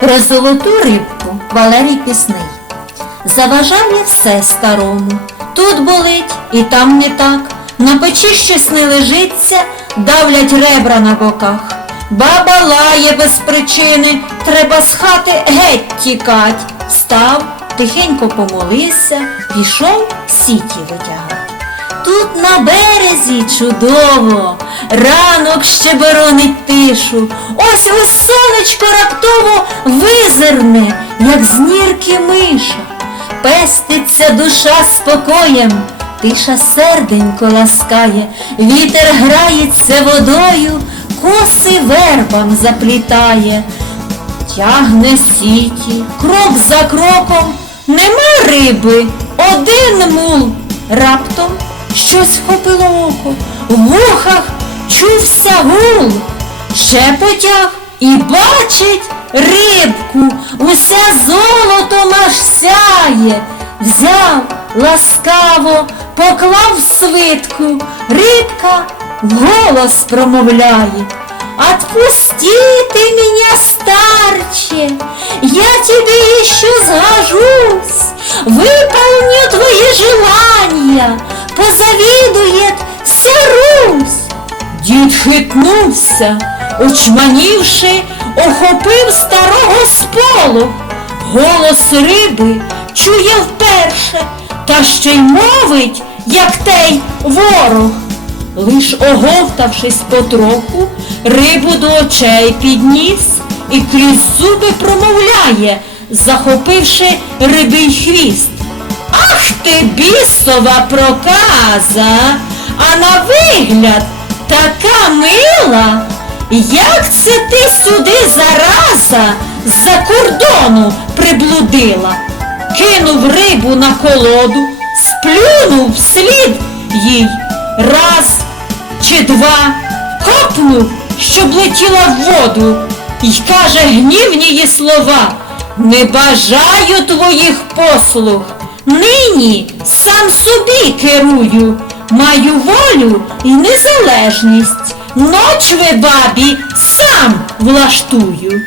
Про золоту рибку Валерій Пісний. Заважає все старому. Тут болить і там не так. На печі щось не лежиться, давлять ребра на боках. Баба лає без причини, треба з хати геть тікать. Встав, тихенько помолився, пішов сіті витягать. Тут на березі чудово, ранок ще боронить тишу. Ось ось сонечко раптово визирне, як з нірки миша. Пеститься душа спокоєм, тиша серденько ласкає, вітер грається водою, коси вербам заплітає. Тягне сіті, крок за кроком, нема риби, один мул. Раптом щось вхопило око, в вухах чувся гул. Ще потяг і бачить рибку, уся золотом аж сяє. Взяв ласкаво, поклав свитку, рибка вголос промовляє. Отпусти меня, старче, я тебе еще сгожусь, выполню твои желания, позавидует вся Русь. Дід хитнувся, очманівши, охопив старого сполох. Голос риби чує вперше, та ще й мовить, як тей ворог. Лиш оговтавшись потроху, рибу до очей підніс і крізь зуби промовляє, захопивши рибий хвіст. Ах ти бісова проказа, а на вигляд така мила. Як це ти сюди зараза з-за кордону приблудила? Кинув рибу на колоду, сплюнув вслід їй раз чи два, копнув, щоб летіла в воду, й каже гнівні слова. Не бажаю твоїх послуг. Нині сам собі керую, маю волю і незалежність. Ноч ви бабі сам влаштую.